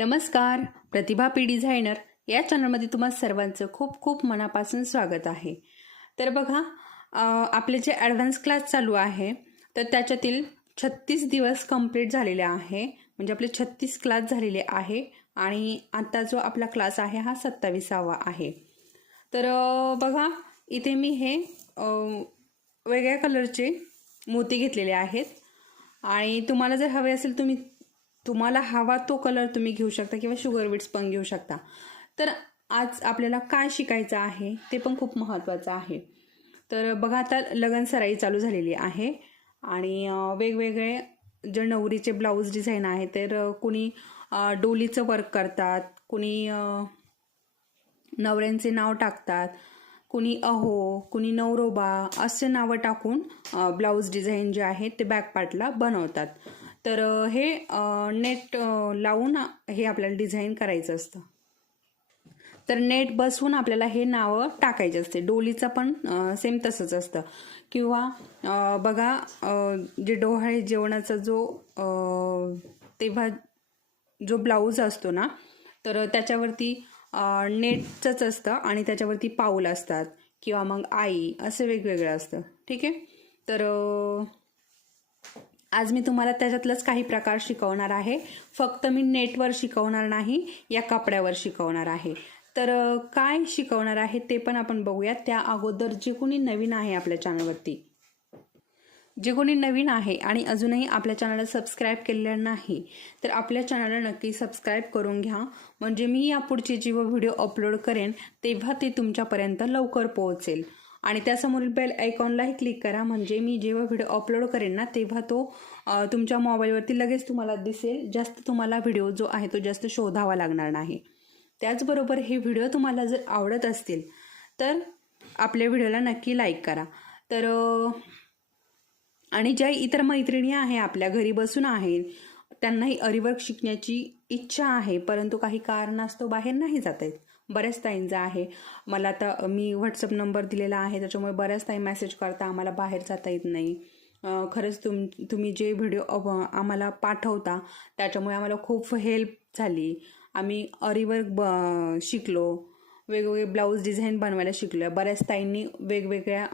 नमस्कार प्रतिभा P designer. या चॅनलमध्ये तुम्हा सर्वांचं खूप खूप मनापासून स्वागत आहे. तर बघा आपले जे ॲडव्हान्स क्लास चालू आहे तर त्याच्यातील छत्तीस दिवस कंप्लीट झालेले आहे. म्हणजे आपले छत्तीस क्लास झालेले आहे आणि आता जो आपला क्लास आहे हा सत्तावीसावा आहे. तर बघा इथे मी हे वेगळ्या कलरचे मोती घेतलेले आहेत. आणि तुम्हाला जर हवे असेल तुम्ही तुम्हाला हवा तो कलर तुम्ही घेऊ शकता किंवा शुगर बीट्स पण घेऊ शकता. तर आज आपल्याला काय शिकायचं आहे ते पण खूप महत्त्वाचं आहे. तर बघा आता लगन सराई चालू झालेली आहे आणि वेगवेगळे जे नवरीचे ब्लाऊज डिझाईन आहे तर कुणी डोलीचं वर्क करतात कुणी नवऱ्यांचे नाव टाकतात कुणी अहो कुणी नवरोबा असे नावं टाकून ब्लाऊज डिझाईन जे आहे ते बॅक पार्टला बनवतात. तर हे नेट लावून हे आपल्याला डिझाईन करायचं असतं. तर नेट बसवून आपल्याला हे नावं टाकायचे असते. डोलीचं पण सेम तसंच असतं. किंवा बघा जे डोहाळे जेवणाचा जो तेव्हा जो ब्लाऊज असतो ना तर त्याच्यावरती नेटचंच असतं आणि त्याच्यावरती पाऊल असतात. किंवा मग आई असं वेगवेगळं असतं. ठीक आहे? तर आज मी तुम्हाला त्याच्यातलंच काही प्रकार शिकवणार आहे. फक्त मी नेटवर शिकवणार नाही या कपड्यावर शिकवणार आहे. तर काय शिकवणार आहे ते पण आपण बघूया त्या अगोदर जे कोणी नवीन आहे आपल्या चॅनलवरती जे कोणी नवीन आहे आणि अजूनही आपल्या चॅनलला सबस्क्राईब केलेलं नाही तर आपल्या चॅनलला नक्की सबस्क्राईब करून घ्या. म्हणजे मी यापुढचे जेव्हा व्हिडिओ अपलोड करेन तेव्हा ते तुमच्यापर्यंत लवकर पोहोचेल. आणि त्यासमोरील बेल आयकॉनलाही क्लिक करा. म्हणजे मी जेव्हा व्हिडिओ अपलोड करेन ना तेव्हा तो तुमच्या मोबाईलवरती लगेच तुम्हाला दिसेल. जास्त तुम्हाला व्हिडिओ जो आहे तो जास्त शोधावा लागणार नाही. त्याचबरोबर हे व्हिडिओ तुम्हाला जर आवडत असतील तर आपल्या व्हिडिओला नक्की लाईक करा. तर आणि ज्या इतर मैत्रिणी आहे आपल्या घरी बसून आहेत त्यांनाही अरिवर्क शिकण्याची इच्छा आहे परंतु काही कारणास्तव बाहेर नाही जात आहेत बऱ्याच ताईंचा आहे. मला आता मी व्हॉट्सअप नंबर दिलेला आहे त्याच्यामुळे बऱ्याच ताई मेसेज करता आम्हाला बाहेर जाता येत नाही. खरंच तुम तुम्ही जे व्हिडिओ अव- आम्हाला पाठवता त्याच्यामुळे आम्हाला खूप हेल्प झाली. आम्ही अरिवर्क ब शिकलो. वेगवेगळे ब्लाऊज डिझाईन बनवायला शिकलो आहे बऱ्याच ताईंनी वेगवेगळ्या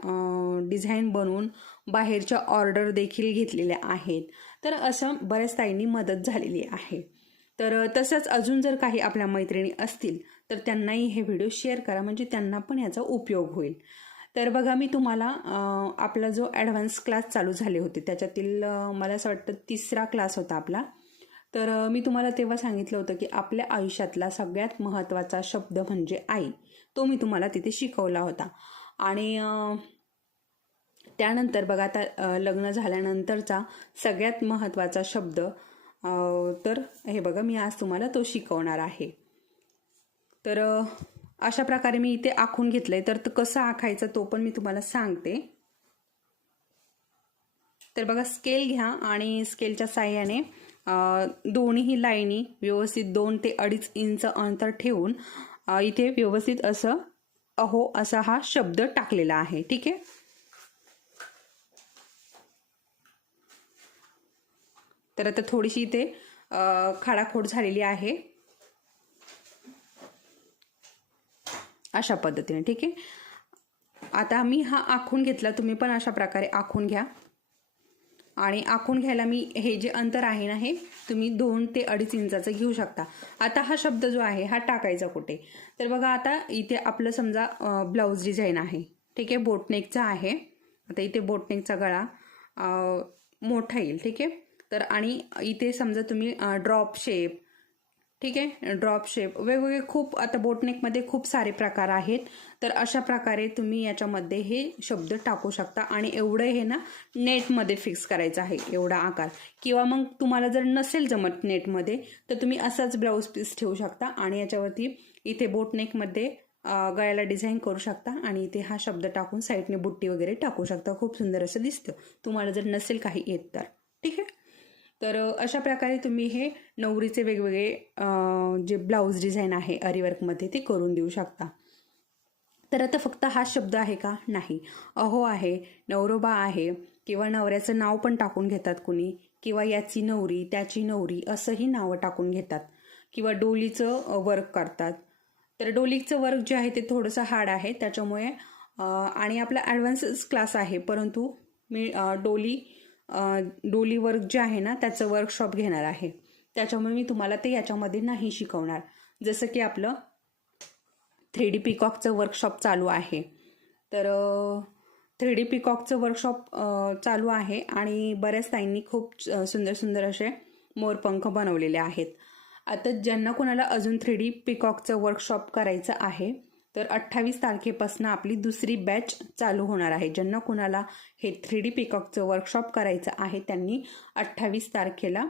डिझाईन बनवून बाहेरच्या ऑर्डर देखील घेतलेल्या आहेत. तर असं बऱ्याच ताईंनी मदत झालेली आहे. तर तसंच अजून जर काही आपल्या मैत्रिणी असतील तर त्यांनाही हे व्हिडिओ शेअर करा म्हणजे त्यांना पण याचा उपयोग होईल. तर बघा मी तुम्हाला आपला जो ॲडव्हान्स क्लास चालू झाले होते त्याच्यातील मला असं वाटतं तिसरा क्लास होता आपला. तर मी तुम्हाला तेव्हा सांगितलं होतं की आपल्या आयुष्यातला सगळ्यात महत्त्वाचा शब्द म्हणजे आई. तो मी तुम्हाला तिथे शिकवला होता. आणि त्यानंतर बघा आता लग्न झाल्यानंतरचा सगळ्यात महत्त्वाचा शब्द तर हे बघा मी आज तुम्हाला तो शिकवणार आहे. तर अशा प्रकारे मी इथे आखून घेतलंय. तर कसं आखायचं तो पण मी तुम्हाला सांगते. तर बघा स्केल घ्या आणि स्केलच्या साह्याने दोन्ही लाईनी व्यवस्थित दोन ते अडीच इंच अंतर ठेवून इथे व्यवस्थित असं अहो असा हा शब्द टाकलेला आहे. ठीक आहे? तर आता थोडीशी इथे खाडाखोड झालेली आहे. अशा पद्धतीने ठीक आहे? आता मी हा आखून घेतला तुम्ही पण अशा प्रकारे आखून घ्या. आणि आखून घ्यायला मी हे जे अंतर आहे ना हे तुम्ही दोन ते अडीच इंचाचं घेऊ शकता. आता हा शब्द जो आहे हा टाकायचा कुठे? तर बघा आता इथे आपलं समजा ब्लाऊज डिझाईन आहे ठीक आहे? बोटनेकचा आहे. आता इथे बोटनेकचा गळा मोठा येईल ठीक आहे? तर आणि इथे समजा तुम्ही ड्रॉप शेप ठीक आहे? ड्रॉप शेप वेगवेगळे खूप आता बोटनेकमध्ये खूप सारे प्रकार आहेत. तर अशा प्रकारे तुम्ही याच्यामध्ये हे शब्द टाकू शकता आणि एवढं हे ना नेटमध्ये फिक्स करायचं आहे एवढा आकार. किंवा मग तुम्हाला जर नसेल जमत नेटमध्ये तर तुम्ही असाच ब्लाऊज पीस ठेवू शकता आणि याच्यावरती इथे बोटनेकमध्ये गळ्याला डिझाईन करू शकता आणि इथे हा शब्द टाकून साईडने बुट्टी वगैरे टाकू शकता. खूप सुंदर असं दिसतं. तुम्हाला जर नसेल काही येत तर. ठीक आहे? तर अशा प्रकारे तुम्ही हे नवरीचे वेगवेगळे जे ब्लाऊज डिझाईन आहे अरिवर्कमध्ये ते करून देऊ शकता. तर आता फक्त हा शब्द आहे का? नाही. अहो आहे नवरोबा आहे किंवा नवऱ्याचं नाव पण टाकून घेतात कुणी किंवा याची नवरी त्याची नवरी असंही नावं टाकून घेतात किंवा डोलीचं वर्क करतात. तर डोलीचं वर्क जे आहे ते थोडंसं हार्ड आहे त्याच्यामुळे आणि आपला ॲडव्हान्स क्लास आहे परंतु मी डोली डोली वर्क जे आहे ना त्याचं वर्कशॉप घेणार आहे. त्याच्यामुळे मी तुम्हाला ते याच्यामध्ये नाही शिकवणार. जसं की आपलं थ्री डी पिकॉकचं वर्कशॉप चालू आहे. तर थ्री डी पिकॉकचं वर्कशॉप चालू आहे आणि बऱ्याच ताईंनी खूप सुंदर सुंदर असे मोरपंख बनवलेले आहेत. आता ज्यांना कोणाला अजून थ्री डी पिकॉकचं वर्कशॉप करायचं आहे तर अठ्ठावीस तारखेपासून आपली दुसरी बॅच चालू होणार आहे. ज्यांना कोणाला हे थ्री डी पिकॉकचं वर्कशॉप करायचं आहे त्यांनी अठ्ठावीस तारखेला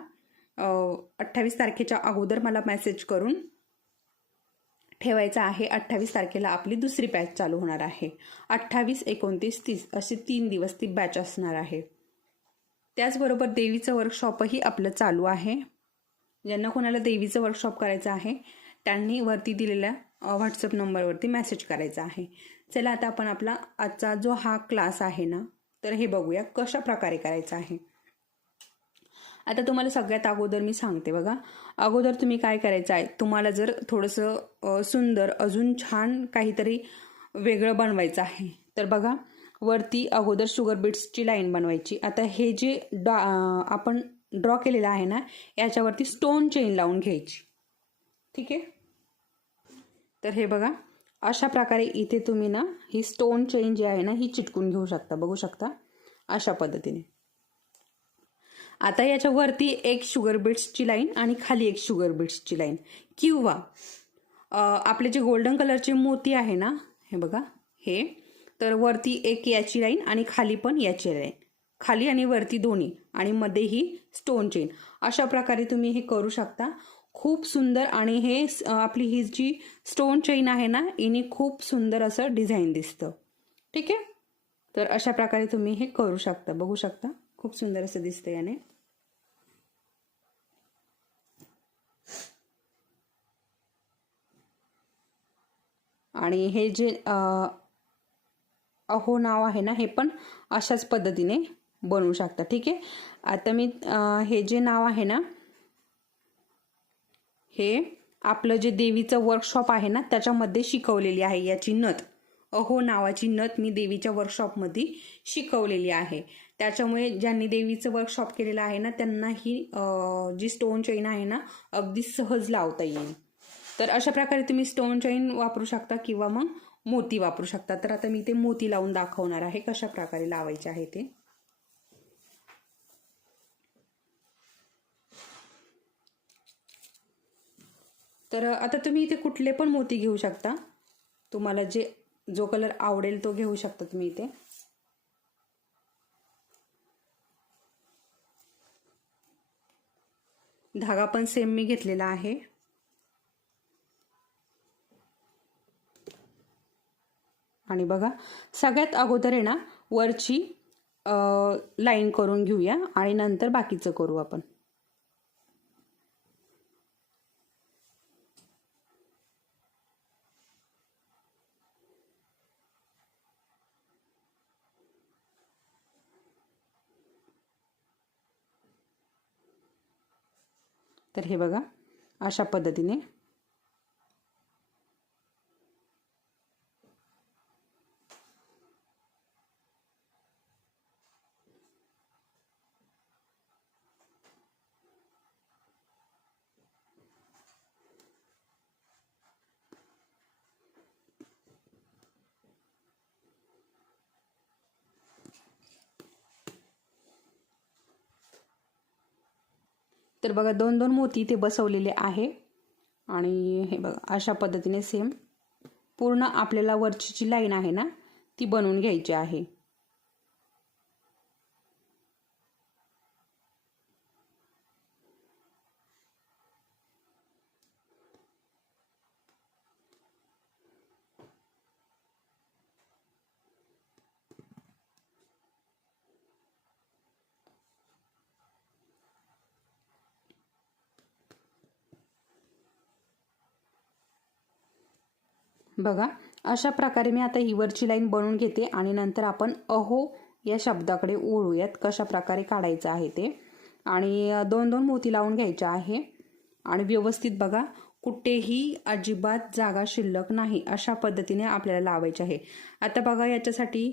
अठ्ठावीस तारखेच्या अगोदर मला मेसेज करून ठेवायचं आहे. अठ्ठावीस तारखेला आपली दुसरी बॅच चालू होणार आहे. अठ्ठावीस एकोणतीस तीस असे तीन दिवस ती बॅच असणार आहे. त्याचबरोबर देवीचं वर्कशॉपही आपलं चालू आहे. ज्यांना कोणाला देवीचं वर्कशॉप करायचं आहे त्यांनी वरती दिलेल्या व्हॉट्सअप नंबरवरती मेसेज करायचा आहे. चला आता आपण आपला आजचा जो हा क्लास आहे ना तर हे बघूया कशा प्रकारे करायचा आहे. आता तुम्हाला सगळ्यात अगोदर मी सांगते बघा. अगोदर तुम्ही काय करायचं आहे तुम्हाला जर थोडंसं सुंदर अजून छान काहीतरी वेगळं बनवायचं आहे तर बघा. वरती अगोदर शुगर बीट्सची लाईन बनवायची. आता हे जे डॉ आपण ड्रॉ केलेलं आहे ना याच्यावरती स्टोन चेन लावून घ्यायची. ठीक आहे? तर हे बघा अशा प्रकारे इथे तुम्ही ना ही स्टोन चेन जी आहे ना ही चिटकून घेऊ शकता. बघू शकता? अशा पद्धतीने. आता याच्यावरती एक शुगर बीट्सची लाईन आणि खाली एक शुगर बीट्सची लाईन किंवा आपले जे गोल्डन कलरचे मोती आहे ना हे बघा हे. तर वरती एक याची लाईन आणि खाली पण याची लाईन खाली आणि वरती दोन्ही आणि मध्ये ही स्टोन चेन अशा प्रकारे तुम्ही हे करू शकता. खूप सुंदर आणि हे आपली ही जी स्टोन चेन आहे ना हिने खूप सुंदर असं डिझाईन दिसतं. ठीक आहे? तर अशा प्रकारे तुम्ही हे करू शकता बघू शकता. खूप सुंदर असं दिसतं याने. आणि हे जे अहो नाव आहे ना हे पण अशाच पद्धतीने बनवू शकता. ठीक आहे? आता मी हे जे नाव आहे ना हे आपलं जे देवीचं वर्कशॉप आहे ना त्याच्यामध्ये शिकवलेली आहे याची नथ. अहो नावाची नथ मी देवीच्या वर्कशॉपमध्ये शिकवलेली आहे. त्याच्यामुळे ज्यांनी देवीचं वर्कशॉप केलेलं आहे ना त्यांना ही जी स्टोन चैन आहे ना अगदी सहज लावता येईल. तर अशा प्रकारे तुम्ही स्टोन चैन वापरू शकता किंवा मग मोती वापरू शकता. तर आता मी ते मोती लावून दाखवणार आहे कशा प्रकारे लावायचे आहे ते. तर आता तुम्ही इथे कुठले पण मोती घेऊ शकता. तुम्हाला जे जो कलर आवडेल तो घेऊ शकता तुम्ही इथे. धागा पण सेम मी घेतलेला आहे. आणि बघा सगळ्यात अगोदर आहे ना वरची लाईन करून घेऊया आणि नंतर बाकीचं करू आपण. तर हे बघा अशा पद्धतीने तर बघा दोन दोन मोती इथे बसवलेले आहे. आणि हे बघा अशा पद्धतीने सेम पूर्ण आपल्याला वरची जी लाईन आहे ना ती बनवून घ्यायची आहे. बघा अशा प्रकारे मी आता ही वरची लाईन बनवून घेते आणि नंतर आपण अहो या शब्दाकडे ओळूयात कशा प्रकारे काढायचं आहे ते. आणि दोन दोन मोती लावून घ्यायचे आहे. आणि व्यवस्थित बघा कुठेही अजिबात जागा शिल्लक नाही अशा पद्धतीने आपल्याला लावायचे आहे. आता बघा याच्यासाठी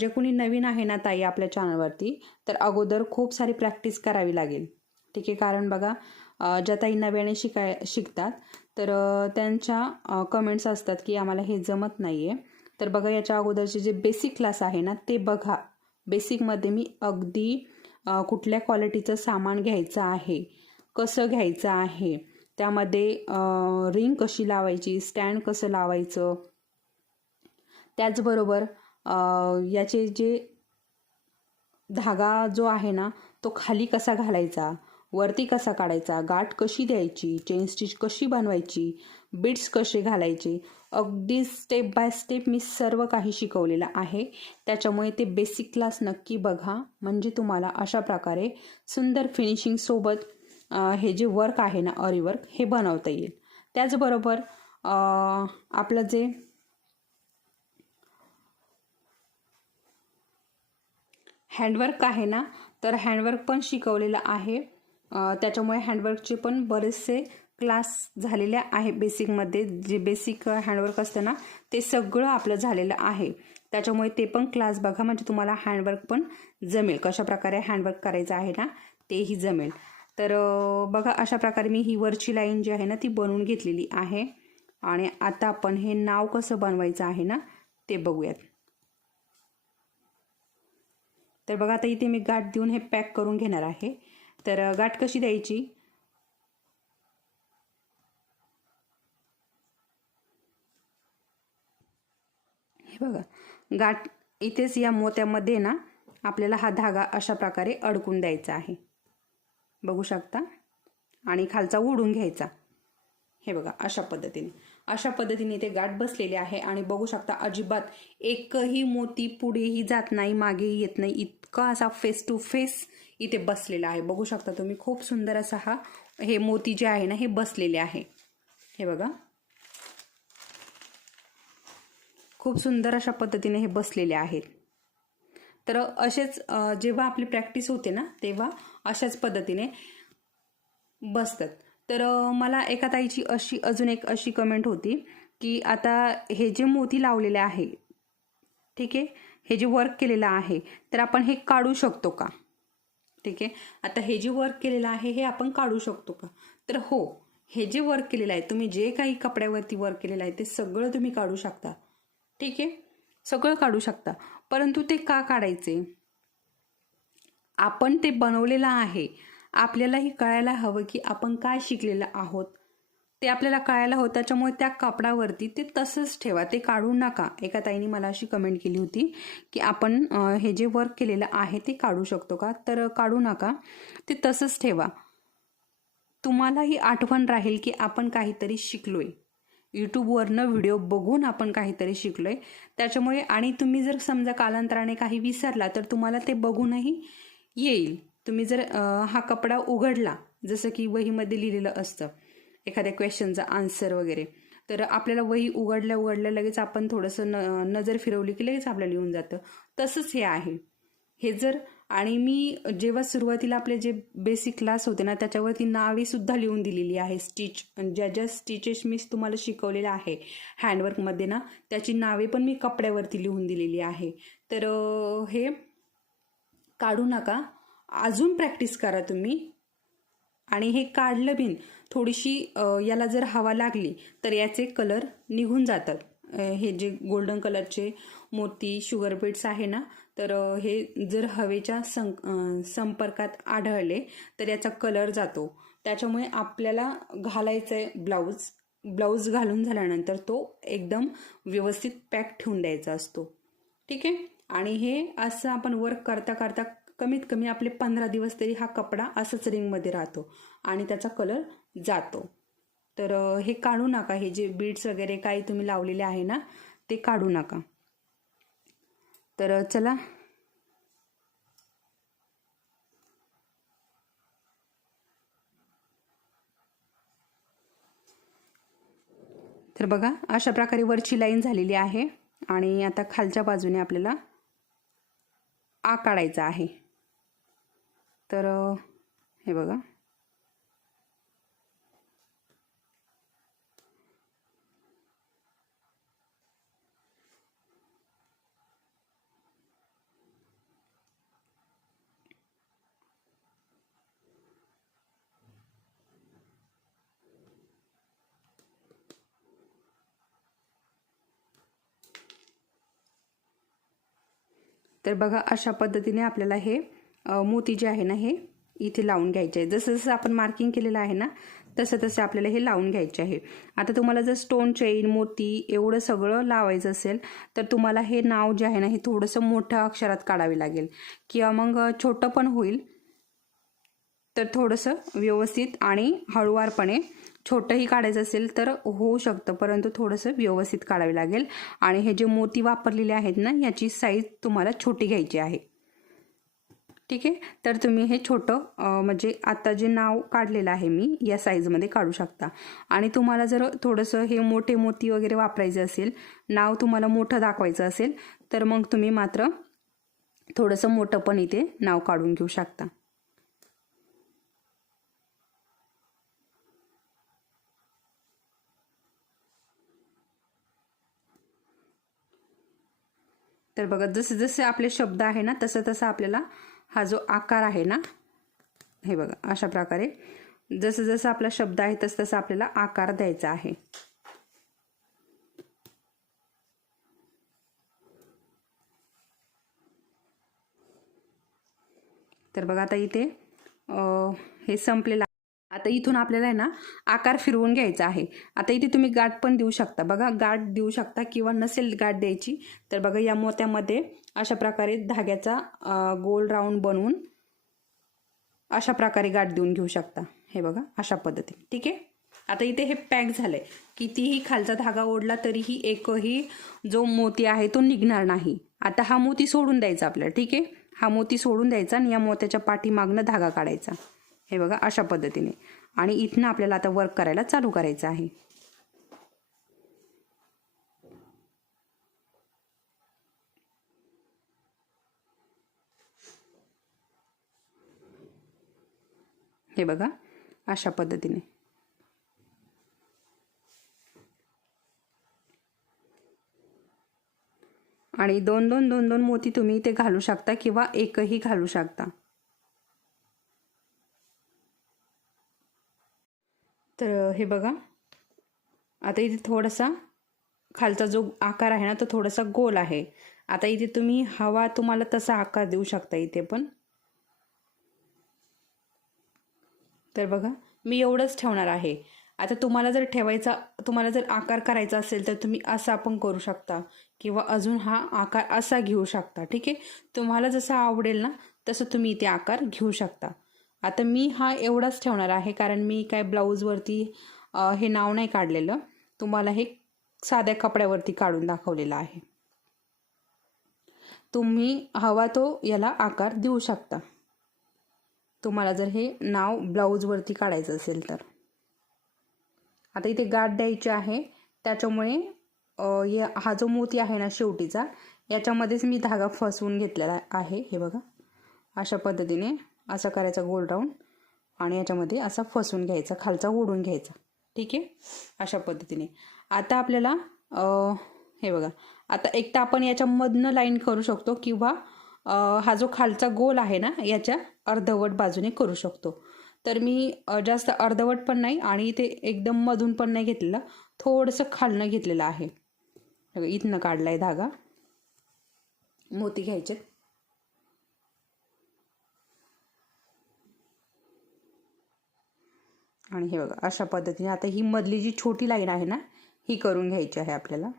जे कोणी नवीन आहे ना ताई आपल्या चॅनलवरती तर अगोदर खूप सारी प्रॅक्टिस करावी लागेल. ठीक आहे कारण बघा ज्या ताई नव्याने शिकाय शिकतात तर त्यांच्या कमेंट्स असतात की आम्हाला हे जमत नाही आहे तर बघा याच्या अगोदरचे जे बेसिक क्लास आहे ना ते बघा. बेसिकमध्ये मी अगदी कुठल्या क्वालिटीचं सामान घ्यायचं आहे कसं घ्यायचं आहे त्यामध्ये रिंग कशी लावायची स्टँड कसं लावायचं त्याचबरोबर याचे जे धागा जो आहे ना तो खाली कसा घालायचा वरती कसा काढायचा? गाठ कशी द्यायची? चेन स्टिच कशी बनवायची? बिट्स कसे घालायचे? अगदी स्टेप बाय स्टेप मी सर्व काही शिकवलेलं आहे. त्याच्यामुळे ते बेसिक क्लास नक्की बघा. म्हणजे तुम्हाला अशा प्रकारे सुंदर फिनिशिंगसोबत हे जे वर्क आहे ना अरीवर्क हे बनवता येईल. त्याचबरोबर आपलं जे हँडवर्क आहे ना तर हँडवर्क पण शिकवलेलं आहे. त्याच्यामुळे हँडवर्कचे पण बरेचसे क्लास झालेले आहे बेसिकमध्ये जे बेसिक हँडवर्क असतं ना ते सगळं आपलं झालेलं आहे. त्याच्यामुळे ते पण क्लास बघा. म्हणजे तुम्हाला हँडवर्क पण जमेल. कशा प्रकारे हँडवर्क करायचं आहे ना तेही जमेल. तर बघा अशा प्रकारे मी ही वरची लाईन जी आहे ना ती बनवून घेतलेली आहे. आणि आता आपण हे नाव कसं बनवायचं आहे ना ते बघूयात. तर बघा आता इथे मी गाठ देऊन हे पॅक करून घेणार आहे. तर गाठ कशी द्यायची? हे बघा गाठ इथेच या मोत्यामध्ये ना आपल्याला हा धागा अशा प्रकारे अडकून द्यायचा आहे. बघू शकता? आणि खालचा ओढून घ्यायचा. हे बघा अशा पद्धतीने. अशा पद्धतीने ते गाठ बसलेले आहे आणि बघू शकता अजिबात एकही मोती पुढेही जात नाही मागेही येत नाही. इतका असा फेस टू फेस इथे बसलेला आहे. बघू शकता तुम्ही खूप सुंदर असा हा हे मोती जे आहे ना हे बसलेले आहे. हे बघा. खूप सुंदर अशा पद्धतीने हे बसलेले आहेत. तर असेच जेव्हा आपली प्रॅक्टिस होते ना तेव्हा अशाच पद्धतीने बसतात. तर मला एका ताईची अशी अजून एक अशी कमेंट होती की आता हे जे मोती लावलेले आहे ठीक आहे? हे जे वर्क केलेलं आहे तर आपण हे काढू शकतो का? ठीक आहे? आता हे जे वर्क केलेलं आहे हे आपण काढू शकतो का? तर हो हे जे वर्क केलेलं आहे तुम्ही जे काही कपड्यावरती वर्क केलेलं आहे ते सगळं तुम्ही काढू शकता. ठीक आहे? सगळं काढू शकता. परंतु ते का काढायचे? आपण ते बनवलेलं आहे. आपल्यालाही कळायला हवं की आपण काय शिकलेलं आहोत. ते आपल्याला कळायला होतं. त्याच्यामुळे त्या कापडावरती ते तसंच ठेवा. ते काढू नका. एका ताईने मला अशी कमेंट केली होती की आपण हे जे वर्क केलेलं आहे ते काढू शकतो का? तर काढू नका. ते तसंच ठेवा. तुम्हाला ही आठवण राहील की आपण काहीतरी शिकलोय. यूट्यूबवरनं व्हिडिओ बघून आपण काहीतरी शिकलोय. त्याच्यामुळे आणि तुम्ही जर समजा कालांतराने काही विसरला तर तुम्हाला ते बघूनही येईल. तुम्ही जर हा कपडा उघडला जसं की वहीमध्ये लिहिलेलं असतं. एखाद्या क्वेश्चनचा आन्सर वगैरे. तर आपल्याला वही उघडल्या उघडल्या लगेच आपण थोडंसं न नजर फिरवली की लगेच आपल्याला लिहून जातं. तसंच हे आहे. हे जर आणि मी जेव्हा सुरुवातीला आपले जे बेसिक क्लास होते ना त्याच्यावरती नावेसुद्धा लिहून दिलेली आहे. स्टिच ज्या ज्या स्टिचेस मी तुम्हाला शिकवलेल्या आहे हँडवर्कमध्ये ना त्याची नावे पण मी कपड्यावरती लिहून दिलेली आहे. तर हे काढू नका. अजून प्रॅक्टिस करा तुम्ही. आणि हे काढलं बिन थोडीशी याला जर हवा लागली तर याचे कलर निघून जातात. हे जे गोल्डन कलरचे मोती शुगर बीट्स आहे ना तर हे जर हवेच्या सं संपर्कात आढळले तर याचा कलर जातो. त्याच्यामुळे आपल्याला घालायचं आहे ब्लाऊज ब्लाऊज घालून झाल्यानंतर तो एकदम व्यवस्थित पॅक ठेवून द्यायचा असतो. ठीक आहे? आणि हे असं आपण वर्क करता करता कमीत कमी आपले पंधरा दिवस तरी हा कपडा असंच रिंगमध्ये राहतो आणि त्याचा कलर जातो. तर हे काढू नका. हे जे बीड्स वगैरे काही तुम्ही लावलेले आहे ना ते काढू नका. तर चला. तर बघा अशा प्रकारे वरची लाईन झालेली आहे आणि आता खालच्या बाजूने आपल्याला आ काढायचा आहे. तर हे बघा. तर बघा अशा पद्धतीने आपल्याला हे मोती जे आहे ना हे इथे लावून घ्यायचे आहे जसं जसं आपण मार्किंग केलेलं आहे ना तसं तसं आपल्याला हे लावून घ्यायचे आहे. आता तुम्हाला जर स्टोन चेन मोती एवढं सगळं लावायचं असेल तर तुम्हाला हे नाव जे आहे ना हे थोडंसं मोठ्या अक्षरात काढावे लागेल. किंवा मग छोटं पण होईल. तर थोडंसं व्यवस्थित आणि हळुवारपणे छोटंही काढायचं असेल तर होऊ शकतं. परंतु थोडंसं व्यवस्थित काढावे लागेल. आणि हे जे मोती वापरलेले आहेत ना याची साईज तुम्हाला छोटी घ्यायची आहे. ठीक आहे? तर तुम्ही हे छोटं म्हणजे आता जे नाव काढलेलं आहे मी या साईजमध्ये काढू शकता. आणि तुम्हाला जर थोडंसं हे मोठे मोती वगैरे वापरायचे असेल नाव तुम्हाला मोठं दाखवायचं असेल तर मग तुम्ही मात्र थोडंसं मोठं पण इथे नाव काढून घेऊ शकता. तर बघा जसे जसे आपले शब्द आहे ना तसं तसं आपल्याला हा जो आकार आहे ना हे बघा अशा प्रकारे. जसं जसं आपला शब्द आहे तसं तसं आपल्याला आकार द्यायचा आहे. तर बघा आता इथे हे संपलेलं आता इथून आपल्याला आहे ना आकार फिरवून घ्यायचा आहे. आता इथे तुम्ही गाठ पण देऊ शकता. बघा गाठ देऊ शकता किंवा नसेल गाठ द्यायची तर बघा या मोत्यामध्ये अशा प्रकारे धाग्याचा गोल राऊंड बनवून अशा प्रकारे गाठ देऊन घेऊ शकता. हे बघा अशा पद्धतीने. ठीक आहे? आता इथे हे पॅक झालंय. कितीही खालचा धागा ओढला तरीही एकही जो मोती आहे तो निघणार नाही. आता हा मोती सोडून द्यायचा आपल्याला. ठीक आहे? हा मोती सोडून द्यायचा आणि या मोत्याच्या पाठीमागनं धागा काढायचा. हे बघा अशा पद्धतीने. आणि इथनं आपल्याला आता वर्क करायला चालू करायचं आहे. हे बघा अशा पद्धतीने. आणि दोन दोन दोन दोन मोती तुम्ही इथे घालू शकता किंवा एकही घालू शकता. तर हे बघा. आता इथे थोडासा खालचा जो आकार आहे ना तो थोडासा गोल आहे. आता इथे तुम्ही हवा तुम्हाला तसा आकार देऊ शकता इथे पण. तर बघा मी एवढंच ठेवणार आहे. आता तुम्हाला जर ठेवायचा तुम्हाला जर आकार करायचा असेल तर तुम्ही असा पण करू शकता किंवा अजून हा आकार असा घेऊ शकता ठीक आहे? तुम्हाला जसं आवडेल ना तसं तुम्ही इथे आकार घेऊ शकता. आता मी हा एवढाच ठेवणार आहे कारण मी काय ब्लाऊजवरती हे नाव नाही काढलेलं. तुम्हाला हे साध्या कपड्यावरती काढून दाखवलेलं आहे. तुम्ही हवा तो याला आकार देऊ शकता. तुम्हाला जर हे नाव ब्लाऊजवरती काढायचं असेल तर. आता इथे गाठ द्यायची आहे. त्याच्यामुळे या हा जो मोती आहे ना शेवटीचा याच्यामध्येच मी धागा फसवून घेतलेला आहे. हे बघा अशा पद्धतीने असा करायचा गोल राऊंड आणि याच्यामध्ये असा फसवून घ्यायचा खालचा ओढून घ्यायचा. ठीक? आहे अशा पद्धतीने. आता आपल्याला हे बघा. आता एक तर आपण याच्यामधनं लाईन करू शकतो किंवा हा जो खालचा गोल आहे ना याच्या अर्धवट बाजूने करू शकतो. तर मी जास्त अर्धवट पण नाही आणि ते एकदम मधून पण नाही घेतलेलं. थोडंसं खालनं घेतलेलं आहे. इथनं काढला आहे धागा. मोती घ्यायचे. आणि हे बघा अशा पद्धतीने. आता ही मधली जी छोटी लाईन आहे ना ही करून घ्यायची आहे आपल्याला.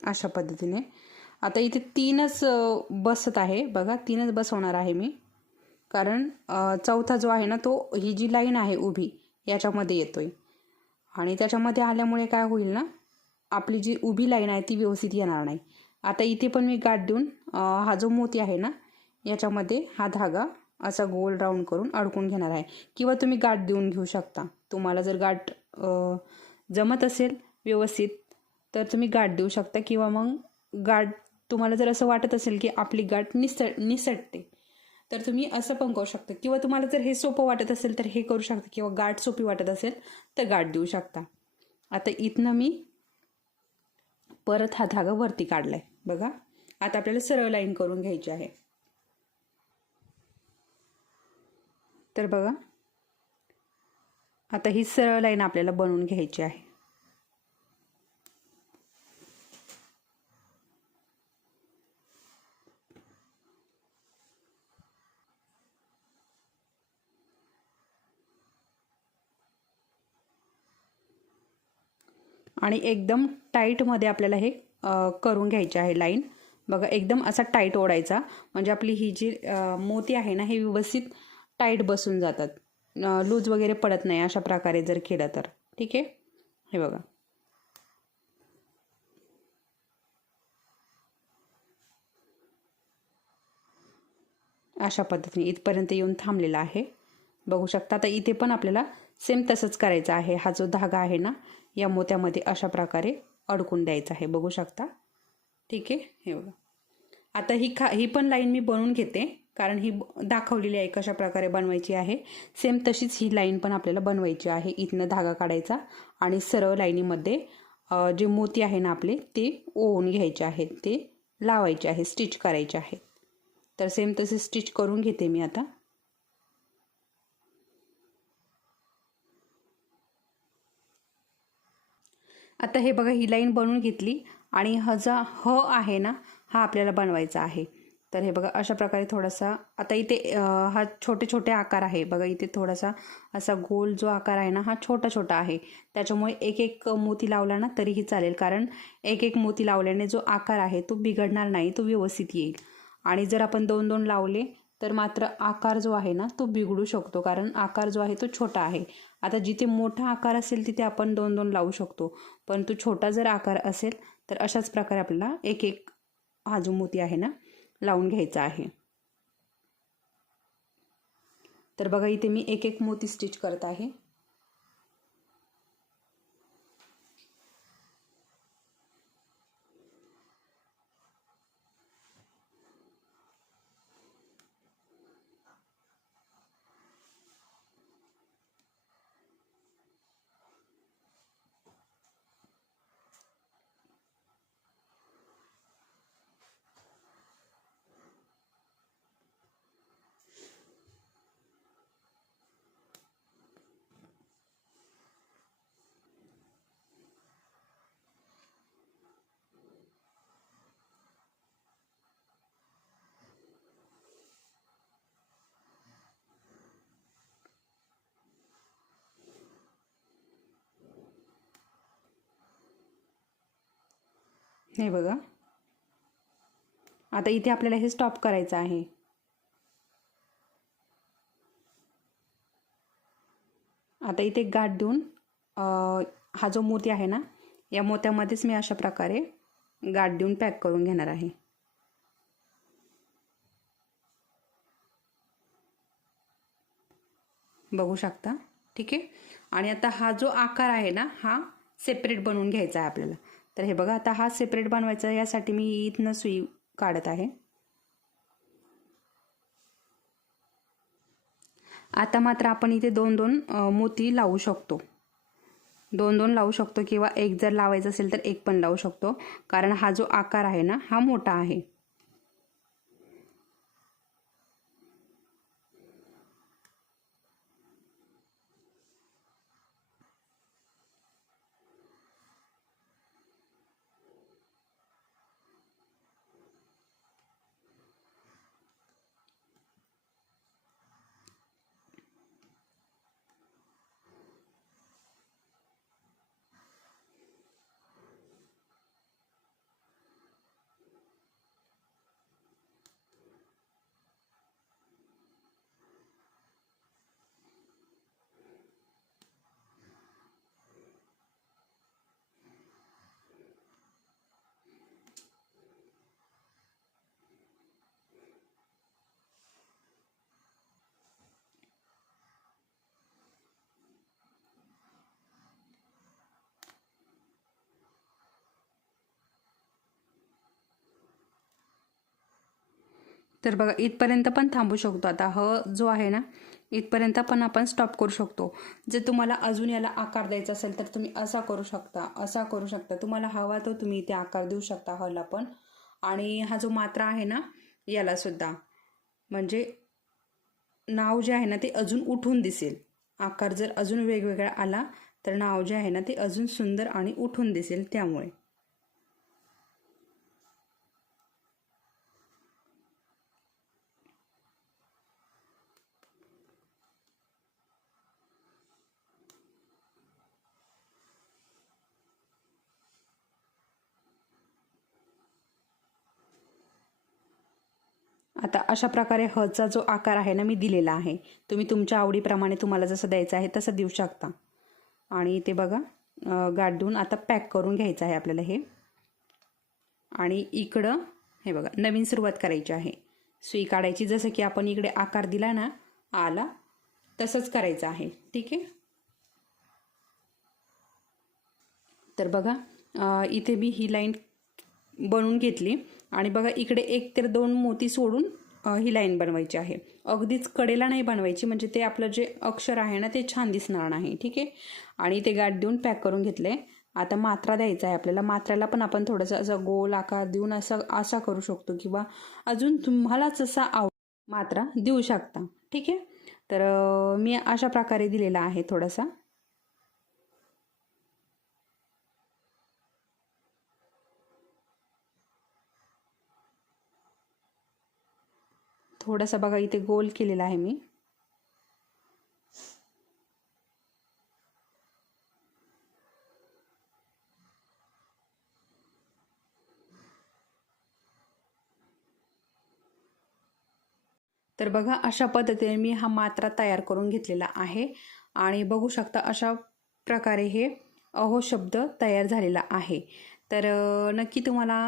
अशा पद्धतीने. आता इथे तीनच बसत आहे बघा तीनच बसवणार आहे मी. कारण चौथा जो आहे ना तो ही जी लाईन आहे उभी याच्यामध्ये येतोय. आणि त्याच्यामध्ये आल्यामुळे काय होईल ना आपली जी उभी लाईन आहे ती व्यवस्थित येणार नाही. आता इथे पण मी गाठ देऊन हा जो मोती आहे ना याच्यामध्ये हा धागा असा गोल राऊंड करून अडकून घेणार आहे. किंवा तुम्ही गाठ देऊन घेऊ शकता. तुम्हाला जर गाठ जमत असेल व्यवस्थित तर तुम्ही गाठ देऊ शकता. किंवा मग गाठ तुम्हाला जर असं वाटत असेल की आपली गाठ निसट निसटते तर तुम्ही असं पण करू शकता. किंवा तुम्हाला जर हे सोपं वाटत असेल तर हे करू शकता. किंवा गाठ सोपी वाटत असेल तर गाठ देऊ शकता. आता इथनं मी परत हा धागा वरती काढला आहे बघा. आता आपल्याला सरळ लाईन करून घ्यायची आहे. तर बघा. आता ही सरळ लाईन आपल्याला बनवून घ्यायची आहे. आणि एकदम टाईटमध्ये आपल्याला हे करून घ्यायचे आहे लाईन. बघा एकदम असा टाईट ओढायचा. म्हणजे आपली ही जी मोती आहे ना हे व्यवस्थित टाईट बसून जातात. लूज वगैरे पडत नाही अशा प्रकारे जर केलं तर. ठीक आहे? हे बघा. अशा पद्धतीने इथपर्यंत येऊन थांबलेला आहे. बघू शकता तर इथे पण आपल्याला सेम तसंच करायचं आहे. हा जो धागा आहे ना या मोत्यामध्ये अशा प्रकारे अडकून द्यायचं आहे. बघू शकता. ठीक आहे? हे बघा. आता ही खा ही पण लाईन मी बनवून घेते कारण ही दाखवलेली आहे कशा प्रकारे बनवायची आहे. सेम तशीच ही लाईन पण आपल्याला बनवायची आहे. इथनं धागा काढायचा आणि सरळ लाईनीमध्ये जे मोती आहे ना आपले ते ओवून घ्यायचे आहेत. ते लावायचे आहे स्टिच करायचे आहेत. तर सेम तसे स्टिच करून घेते मी आता. आता हे बघा ही लाईन बनवून घेतली आणि ह जा ह आहे ना हा आपल्याला बनवायचा आहे. तर हे बघा अशा प्रकारे थोडासा आता इथे हा छोटे छोटे आकार आहे. बघा इथे थोडासा असा गोल जो आकार आहे ना हा छोटा छोटा आहे. त्याच्यामुळे एक एक मोती लावला ना तरीही चालेल. कारण एक एक मोती लावल्याने जो आकार आहे तो बिघडणार नाही तो व्यवस्थित येईल. आणि जर आपण दोन दोन लावले तर मात्र आकार जो आहे ना तो बिघडू शकतो. कारण आकार जो आहे तो छोटा आहे. आता जिथे मोठा आकार असेल तिथे आपण दोन दोन लावू शकतो. परंतु छोटा जर आकार असेल तर अशाच प्रकारे आपल्याला एक एक हा जो मोती आहे ना लावून घ्यायचा आहे. तर बघा इथे मी एक एक मोती स्टिच करत आहे. हे बघा. आता इथे आपल्याला हे स्टॉप करायचं आहे. आता इथे गाठ देऊन हा जो मोती आहे ना या मोत्यामध्येच मी अशा प्रकारे गाठ देऊन पॅक करून घेणार आहे. बघू शकता? ठीक आहे? आणि आता हा जो आकार आहे ना हा सेपरेट बनवून घ्यायचा आहे आपल्याला. तर हे बघा आता हा सेपरेट बनवायचा यासाठी मी इथनं सुई काढत आहे. आता मात्र आपण इथे दोन दोन मोती लावू शकतो. दोन दोन लावू शकतो किंवा एक जर लावायचं असेल तर एक पण लावू शकतो. कारण हा जो आकार आहे ना हा मोठा आहे. तर बघा इथपर्यंत पण थांबू शकतो. आता ह जो आहे ना इथपर्यंत पण आपण स्टॉप करू शकतो. जर तुम्हाला अजून याला आकार द्यायचा असेल तर तुम्ही असा करू शकता असा करू शकता. तुम्हाला हवा तो तुम्ही इथे आकार देऊ शकता हला पण. आणि हा जो मात्रा आहे ना याला सुद्धा. म्हणजे नाव जे आहे ना ते अजून उठून दिसेल. आकार जर अजून वेगवेगळा आला तर नाव जे आहे ना ते अजून सुंदर आणि उठून दिसेल त्यामुळे. आता अशा प्रकारे हचा जो आकार आहे ना मी दिलेला आहे. तुम्ही तुमच्या आवडीप्रमाणे तुम्हाला जसं द्यायचं आहे तसं देऊ शकता. आणि ते बघा गाठ देऊन आता पॅक करून घ्यायचं आहे आपल्याला हे. आणि इकडं हे बघा नवीन सुरुवात करायची आहे. सुई काढायची जसं की आपण इकडे आकार दिला ना आला तसंच करायचं आहे. ठीक आहे? तर बघा इथे मी ही लाईन बनवून घेतली. आणि बघा इकडे एक तर दोन मोती सोडून ही लाईन बनवायची आहे. अगदीच कडेला नाही बनवायची म्हणजे ते आपलं जे अक्षर आहे ना ते छान दिसणार नाही ठीक आहे? आणि ते गाठ देऊन पॅक करून घेतले आता मात्रा द्यायचा आहे आपल्याला. मात्राला पण आपण थोडंसं असं गोल आकार देऊन असं असा करू शकतो किंवा अजून तुम्हाला जसा आव मात्रा देऊ शकता ठीक आहे? तर मी अशा प्रकारे दिलेला आहे थोडासा. थोडासा बघा इथे गोल केलेला आहे मी. तर बघा अशा पद्धतीने मी हा मात्रा तयार करून घेतलेला आहे. आणि बघू शकता अशा प्रकारे हे अहो शब्द तयार झालेला आहे. तर नक्की तुम्हाला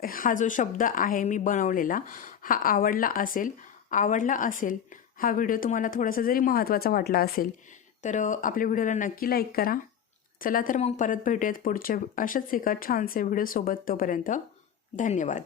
हा जो शब्द आहे मी बनवलेला हा आवडला असेल आवडला असेल हा व्हिडिओ तुम्हाला थोडासा जरी महत्त्वाचा वाटला असेल तर आपल्या व्हिडिओला नक्की लाईक करा. चला तर मग परत भेटूयात पुढच्या अशाच एका छानसे व्हिडिओसोबत तोपर्यंत धन्यवाद.